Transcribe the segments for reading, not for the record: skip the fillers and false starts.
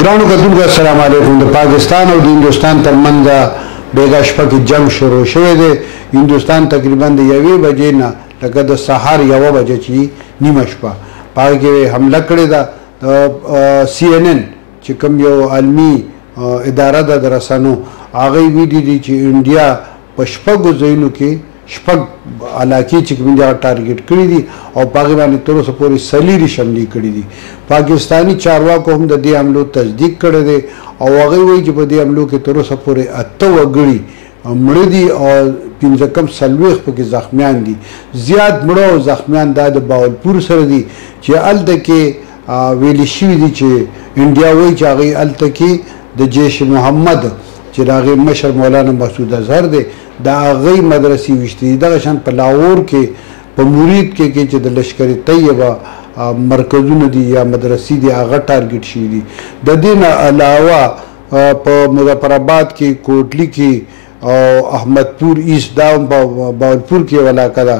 ګرانو کتونکو السلام علیکم. د پاکستان او د هندوستان ترمنځ بیګا شپه کې جنگ شروع شوی دی. هندوستان تقریبا د 1 بجې نه لکه د سهار 1 بجې چې نیمه شپه پای کې حمله کړې ده. CNN چې کوم یو علمي اداره ده د رسنیو هغه ویډیو دي چې انډیا په شپږو ځایونو کې شپږ علاقې چې کوم ځای ټارګټ کړی دي او هغه باندې تر اوسه پورې سلیری شملي کړی دي. پاکستانی چارواکو هم د دې حملو تصدیق کړی دی او هغه وایي چې په دې حملو کې تر اوسه پورې 8 وګړي مړه دي او 15 کم سلويخ پکې زخمیان دي. زیات مړه او زخمیان د باولپور سره دي چې الته کې ویل شوی دي چې انډیا وایي چې هغه الته کې د جیش محمد چې داغه مشر مولانا مسعود اظهر دی دا هغه مدرسې وشتي دغه شان په لاهور کې په مرید کې چې د لشکر طیبه مرکزونه دي یا مدرسې دي هغه ټارګټ شي دي. د دې نه علاوه په مظفرآباد کې کوټلی کې او احمدپور ایست داوم په باولپور کې ولاکه ده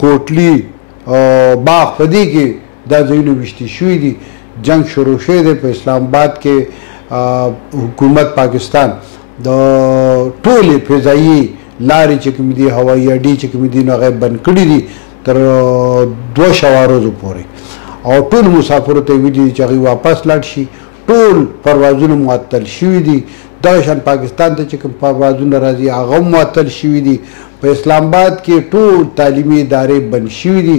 کوټلی باغ پدې کې دا ځایونه وشتي شوي دي. جنگ شروع شوی دی په اسلام آباد کې. حکومت پاکستان د ټولې فضایي لارې چې کوم دي هوایي اډې چې کوم دي نو هغه بند کړي دي تر 2 شوارزو پورې او ټول مسافرو ته ویلي دي چې هغوی واپس لاړ شي. ټول پروازونه معطل شوي دي. دغه شان پاکستان ته چې کوم پروازونه راځي هغه معطل شوي دي. په اسلام آباد کې ټول تعلیمي ادارې بند شوي دي.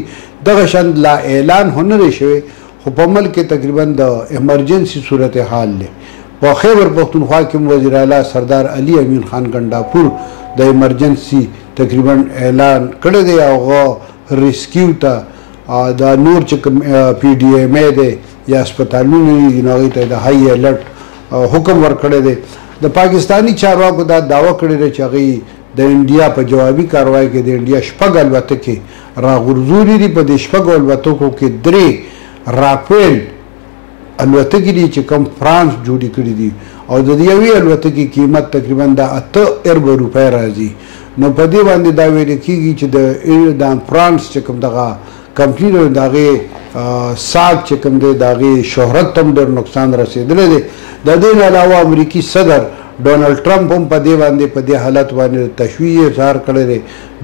دغه شان لا اعلان هم نه شوی خو په ملک کې تقریبا د ایمرجنسي صورتحال دی. په خیبر پختونخوا کې وزیر اعلی سردار علي امین خان ګنډاپور د ایمرجنسي تقریبا اعلان کړی دی او ریسکیو ته دا نور چې PDMA دی یا هسپتالونه دي نو هغوی ته د های الرټ حکم ورکړی دی. د پاکستانی چارواکو دا دعوه کړې ده چې هغوی د انډیا په جوابي کاروای کې د انډیا شپږ الوتکې راغورځولي دي. په دې شپږو الوتکو کې 3 رافیل الوتکې دي چې کوم فرانس جوړې کړي دي او د یوې الوتکې قیمت تقریبا د 8 ارب روپۍ راځي. نو په دې باندې دا ویل کېږي چې د فرانس چې کوم دغه کمپني د هغې ساک چې کوم دی د هغې شهرت ته هم ډېر نقصان رسېدلی دی. د دې نه علاوه امریکي صدر ډونالډ ټرمپ هم په دې باندې په دې حالت باندې تشویش اظهار کړی دی.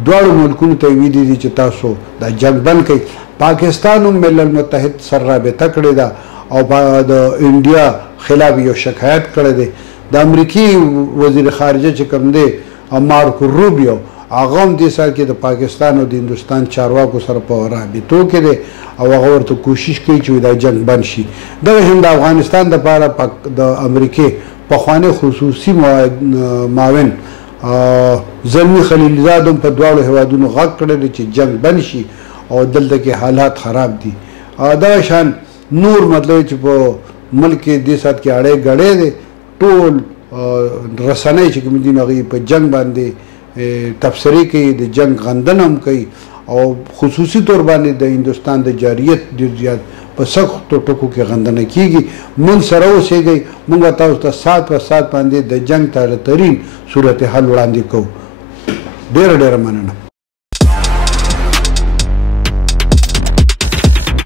دواړو ملکونو ته یې ویلي دي چې تاسو دا جنګ بند کړئ. پاکستان هم ملل متحد سره رابطه کړې ده او د انډیا خلاف یو شکایت کړی دی. د امریکي وزیر خارجه چې کوم دی مارکو روبیو هغه هم دې سال کې د پاکستان او د هندوستان چارواکو سره په رابطو کې دی او هغه ورته کوشش کوي چې دا جنگ بند شي. دغه هم د افغانستان دپاره د امریکې پخوانی خصوصي معاون زلمي خلیلزاد هم په دواړو هیوادونو غږ کړی دی چې جنگ بند شي او دلته کې حالات خراب دي. دغه شان نور مطلب چې په ملک کې دې سات کې اړې غړې دي. ټول رسنۍ چې کوم دي هغوی په جنگ باندې تبصرې کوي د جنگ غندنه هم کوي او خصوصي طور باندې د هندوستان د جاریت ډېر زیات په سختو ټکو کې غندنه کیږي. موږ سره اوسېږئ موږ تاسو ته سات په سات باندې د جنگ تازه ترین صورتحال وړاندې کوو. ډېره ډېره مننه.